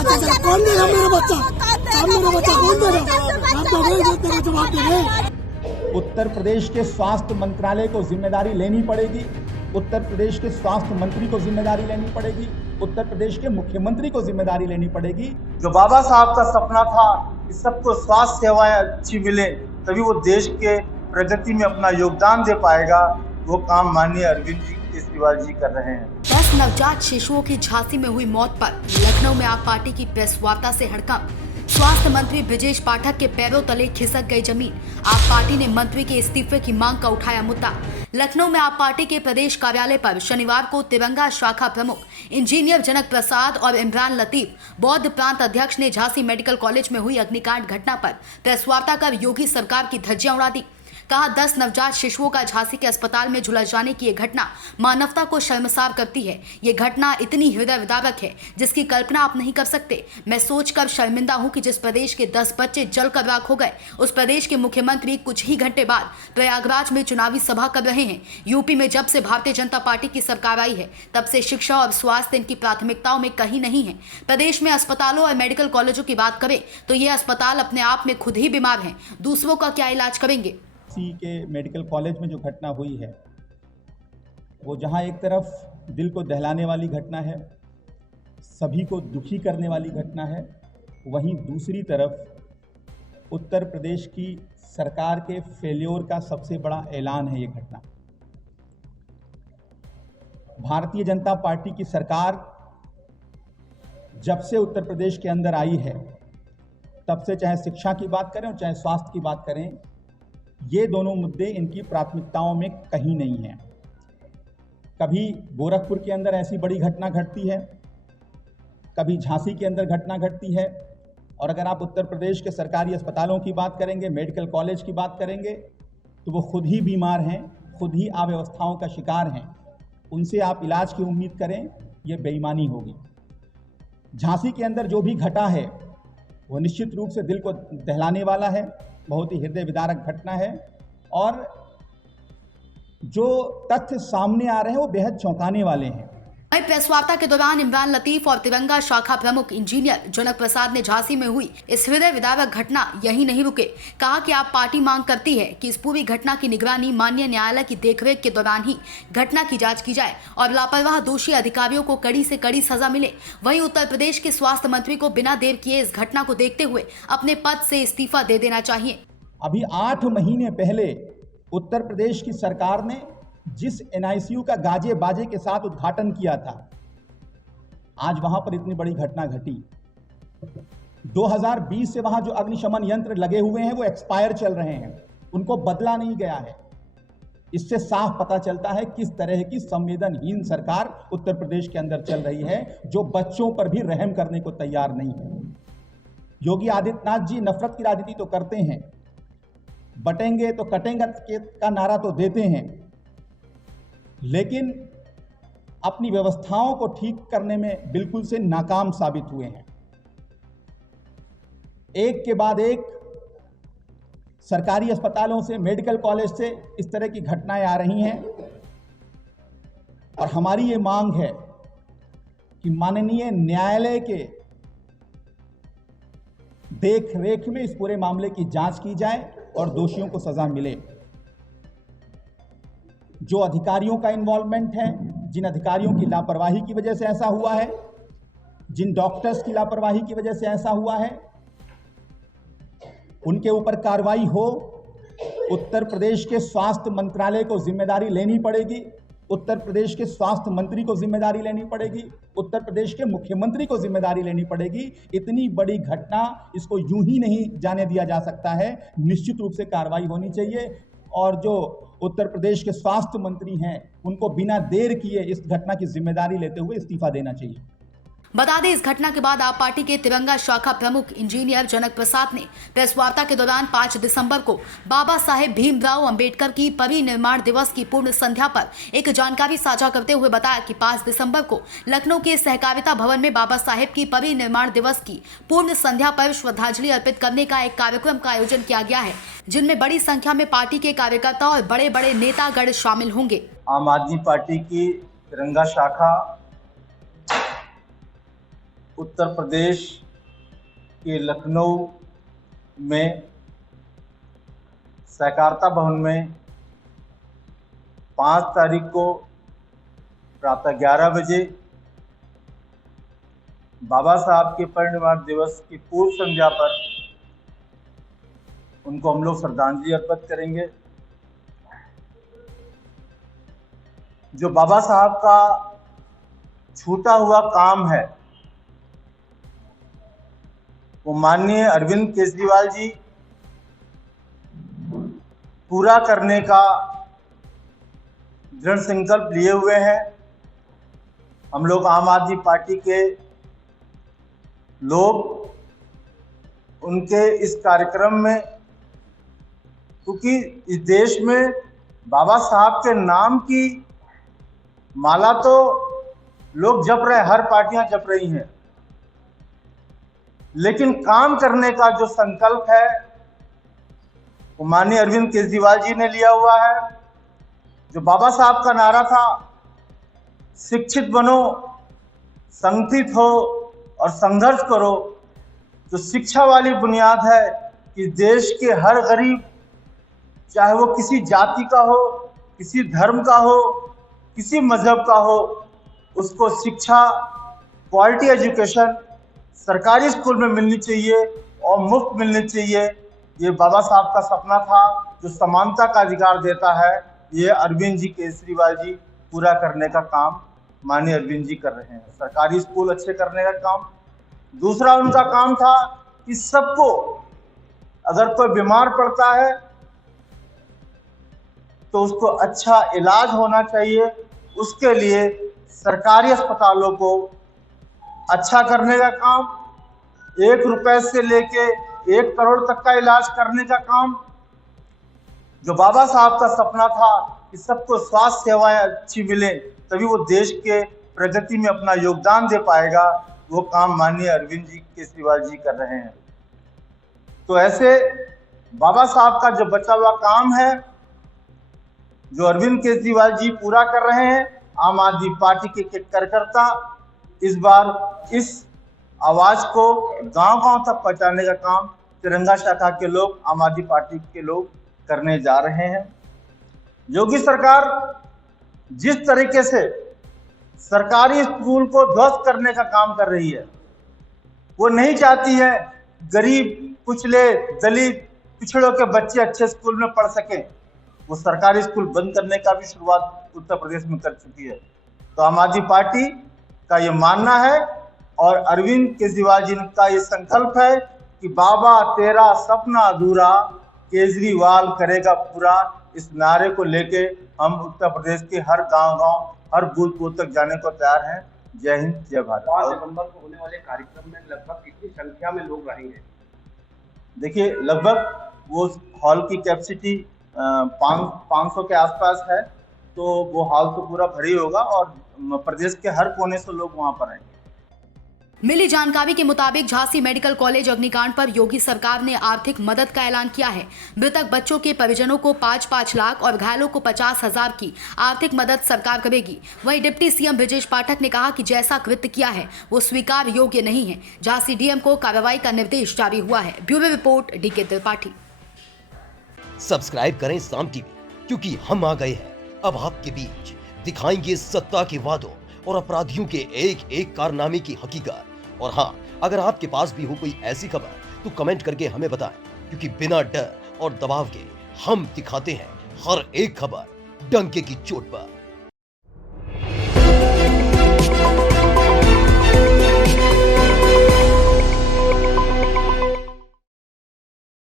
बच्चा चला, कौन देगा मेरा बच्चा? मेरा बच्चा कौन देगा? आप तो नहीं देते, जवाब देंगे। उत्तर प्रदेश के स्वास्थ्य मंत्रालय को जिम्मेदारी लेनी पड़ेगी, उत्तर प्रदेश के स्वास्थ्य मंत्री को जिम्मेदारी लेनी पड़ेगी, उत्तर प्रदेश के मुख्यमंत्री को जिम्मेदारी लेनी पड़ेगी। जो बाबा साहब का सपना था कि सबको स्वास्थ्य सेवाएं अच्छी मिले, तभी वो देश के प्रगति में अपना योगदान दे पाएगा, वो काम माननीय अरविंद केजरीवाल जी कर रहे हैं। 10 नवजात शिशुओं की झांसी में हुई मौत पर लखनऊ में आप पार्टी की प्रेस वार्ता से हड़कंप। स्वास्थ्य मंत्री ब्रजेश पाठक के पैरों तले खिसक गई जमीन। आप पार्टी ने मंत्री के इस्तीफे की मांग का उठाया मुद्दा। लखनऊ में आप पार्टी के प्रदेश कार्यालय पर शनिवार को तिरंगा शाखा प्रमुख इंजीनियर जनक प्रसाद और इमरान लतीफ, बौद्ध प्रांत अध्यक्ष ने झांसी मेडिकल कॉलेज में हुई अग्निकांड घटना पर प्रेस वार्ता कर योगी सरकार की धज्जियां उड़ा दी। कहा 10 नवजात शिशुओं का झांसी के अस्पताल में झुलस जाने की ये घटना मानवता को शर्मसार करती है। ये घटना इतनी हृदय विदारक है जिसकी कल्पना आप नहीं कर सकते। मैं सोचकर शर्मिंदा हूं कि जिस प्रदेश के 10 बच्चे जलकर राख हो गए, उस प्रदेश के मुख्यमंत्री कुछ ही घंटे बाद प्रयागराज में चुनावी सभा कर रहे हैं। यूपी में जब से भारतीय जनता पार्टी की सरकार आई है, तब से शिक्षा और स्वास्थ्य इनकी प्राथमिकताओं में कहीं नहीं है। प्रदेश में अस्पतालों और मेडिकल कॉलेजों की बात करें तो ये अस्पताल अपने आप में खुद ही बीमार हैं, दूसरों का क्या इलाज करेंगे। के मेडिकल कॉलेज में जो घटना हुई है, वो जहां एक तरफ दिल को दहलाने वाली घटना है, सभी को दुखी करने वाली घटना है, वहीं दूसरी तरफ उत्तर प्रदेश की सरकार के फेल्योर का सबसे बड़ा ऐलान है ये घटना। भारतीय जनता पार्टी की सरकार जब से उत्तर प्रदेश के अंदर आई है, तब से चाहे शिक्षा की बात करें और चाहे स्वास्थ्य की बात करें, ये दोनों मुद्दे इनकी प्राथमिकताओं में कहीं नहीं हैं। कभी गोरखपुर के अंदर ऐसी बड़ी घटना घटती है, कभी झांसी के अंदर घटना घटती है, और अगर आप उत्तर प्रदेश के सरकारी अस्पतालों की बात करेंगे, मेडिकल कॉलेज की बात करेंगे, तो वो खुद ही बीमार हैं, खुद ही अव्यवस्थाओं का शिकार हैं। उनसे आप इलाज की उम्मीद करें, ये बेईमानी होगी। झांसी के अंदर जो भी घटा है वो निश्चित रूप से दिल को दहलाने वाला है, बहुत ही हृदय विदारक घटना है, और जो तथ्य सामने आ रहे हैं वो बेहद चौंकाने वाले हैं। वहीं प्रेस वार्ता के दौरान इमरान लतीफ और तिरंगा शाखा प्रमुख इंजीनियर जनक प्रसाद ने झांसी में हुई इस हृदय विदारक घटना यही नहीं रुके। कहा कि आप पार्टी मांग करती है कि इस पूरी घटना की निगरानी माननीय न्यायालय की देखरेख के दौरान ही घटना की जांच की जाए और लापरवाह दोषी अधिकारियों को कड़ी से कड़ी सजा मिले। वहीं उत्तर प्रदेश के स्वास्थ्य मंत्री को बिना देर किए इस घटना को देखते हुए अपने पद से इस्तीफा दे देना चाहिए। अभी 8 महीने पहले उत्तर प्रदेश की सरकार ने जिस एनआईसीयू का गाजे बाजे के साथ उद्घाटन किया था, आज वहां पर इतनी बड़ी घटना घटी। 2020 से वहां जो अग्निशमन यंत्र लगे हुए हैं वो एक्सपायर चल रहे हैं, उनको बदला नहीं गया है। इससे साफ पता चलता है किस तरह की संवेदनहीन सरकार उत्तर प्रदेश के अंदर चल रही है, जो बच्चों पर भी रहम करने को तैयार नहीं है। योगी आदित्यनाथ जी नफरत की राजनीति तो करते हैं, बटेंगे तो कटेंगे का नारा तो देते हैं, लेकिन अपनी व्यवस्थाओं को ठीक करने में बिल्कुल से नाकाम साबित हुए हैं। एक के बाद एक सरकारी अस्पतालों से, मेडिकल कॉलेज से इस तरह की घटनाएं आ रही हैं, और हमारी ये मांग है कि माननीय न्यायालय के देख रेख में इस पूरे मामले की जांच की जाए और दोषियों को सजा मिले। जो अधिकारियों का इन्वॉल्वमेंट है, जिन अधिकारियों की लापरवाही की वजह से ऐसा हुआ है, जिन डॉक्टर्स की लापरवाही की वजह से ऐसा हुआ है, उनके ऊपर कार्रवाई हो। उत्तर प्रदेश के स्वास्थ्य मंत्रालय को जिम्मेदारी लेनी पड़ेगी, उत्तर प्रदेश के स्वास्थ्य मंत्री को जिम्मेदारी लेनी पड़ेगी, उत्तर प्रदेश के मुख्यमंत्री को जिम्मेदारी लेनी पड़ेगी। इतनी बड़ी घटना, इसको यूं ही नहीं जाने दिया जा सकता है, निश्चित रूप से कार्रवाई होनी चाहिए। और जो उत्तर प्रदेश के स्वास्थ्य मंत्री हैं, उनको बिना देर किए इस घटना की जिम्मेदारी लेते हुए इस्तीफा देना चाहिए। बता दें, इस घटना के बाद आप पार्टी के तिरंगा शाखा प्रमुख इंजीनियर जनक प्रसाद ने प्रेस वार्ता के दौरान 5 दिसंबर को बाबा साहेब भीमराव अंबेडकर की परिनिर्वाण दिवस की पूर्ण संध्या पर एक जानकारी साझा करते हुए बताया कि 5 दिसंबर को लखनऊ के सहकारिता भवन में बाबा साहेब की परिनिर्वाण दिवस की पूर्ण संध्या पर श्रद्धांजलि अर्पित करने का एक कार्यक्रम का आयोजन किया गया है, जिनमें बड़ी संख्या में पार्टी के कार्यकर्ता और बड़े बड़े नेतागण शामिल होंगे। आम आदमी पार्टी की तिरंगा शाखा उत्तर प्रदेश के लखनऊ में सहकारिता भवन में 5 तारीख को प्रातः 11 बजे बाबा साहब के परिनिर्वाण दिवस की पूर्व संध्या पर उनको हम लोग श्रद्धांजलि अर्पित करेंगे। जो बाबा साहब का छूटा हुआ काम है वो माननीय अरविंद केजरीवाल जी पूरा करने का दृढ़ संकल्प लिए हुए हैं। हम लोग आम आदमी पार्टी के लोग उनके इस कार्यक्रम में, क्योंकि इस देश में बाबा साहब के नाम की माला तो लोग जप रहे, हर पार्टियां जप रही हैं, लेकिन काम करने का जो संकल्प है वो माननीय अरविंद केजरीवाल जी ने लिया हुआ है। जो बाबा साहब का नारा था, शिक्षित बनो, संगठित हो और संघर्ष करो, जो शिक्षा वाली बुनियाद है कि देश के हर गरीब, चाहे वो किसी जाति का हो, किसी धर्म का हो, किसी मजहब का हो, उसको शिक्षा, क्वालिटी एजुकेशन सरकारी स्कूल में मिलनी चाहिए और मुफ्त मिलनी चाहिए। ये बाबा साहब का सपना था जो समानता का अधिकार देता है। ये अरविंद जी केजरीवाल जी पूरा करने का काम माननीय अरविंद जी कर रहे हैं। सरकारी स्कूल अच्छे करने का काम। दूसरा उनका काम था कि सबको, अगर कोई बीमार पड़ता है तो उसको अच्छा इलाज होना चाहिए, उसके लिए सरकारी अस्पतालों को अच्छा करने का काम, 1 रुपए से लेके 1 करोड़ तक का इलाज करने का काम। जो बाबा साहब का सपना था कि सबको स्वास्थ्य सेवाएं अच्छी मिले तभी वो देश के प्रगति में अपना योगदान दे पाएगा, वो काम माननीय अरविंद जी केजरीवाल जी कर रहे हैं। तो ऐसे बाबा साहब का जो बचा हुआ काम है जो अरविंद केजरीवाल जी पूरा कर रहे हैं, आम आदमी पार्टी के कार्यकर्ता इस बार इस आवाज को गांव-गांव तक पहुंचाने का काम तिरंगा शाखा के लोग, आम आदमी पार्टी के लोग करने जा रहे हैं। योगी सरकार जिस तरीके से सरकारी स्कूल को ध्वस्त करने का काम कर रही है, वो नहीं चाहती है गरीब, कुचले, दलित, पिछड़ों के बच्चे अच्छे स्कूल में पढ़ सकें। वो सरकारी स्कूल बंद करने का भी शुरुआत उत्तर प्रदेश में कर चुकी है। तो आम आदमी पार्टी का ये मानना है और अरविंद केजरीवाल जी का ये संकल्प है कि बाबा तेरा सपना अधूरा, केजरीवाल करेगा पूरा। इस नारे को लेके हम उत्तर प्रदेश के हर गांव-गांव, हर बूथ तक जाने को तैयार हैं। जय हिंद, जय भारत। 5 नवंबर को होने वाले कार्यक्रम में लगभग कितनी संख्या में लोग रहेंगे? देखिए, लगभग वो हॉल की कैपेसिटी 500 के आसपास है, तो वो हॉल तो पूरा भरी होगा और प्रदेश के हर कोने से लोग वहां पर आएंगे। मिली जानकारी के मुताबिक झांसी मेडिकल कॉलेज अग्निकांड पर योगी सरकार ने आर्थिक मदद का ऐलान किया है। मृतक बच्चों के परिजनों को 5-5 लाख और घायलों को 50,000 की आर्थिक मदद सरकार करेगी। वहीं डिप्टी सीएम ब्रजेश पाठक ने कहा कि जैसा कृत्य किया है वो स्वीकार योग्य नहीं है। झांसी डीएम को कार्रवाई का निर्देश जारी हुआ है। Bureau report DK Tripathi. Subscribe करें साम टीवी, क्योंकि हम आ गए हैं अब आपके बीच। दिखाएंगे सत्ता के वादों और अपराधियों के एक एक कारनामे की हकीकत। और हाँ, अगर आपके पास भी हो कोई ऐसी खबर तो कमेंट करके हमें बताएं, क्योंकि बिना डर और दबाव के हम दिखाते हैं हर एक खबर डंके की चोट पर।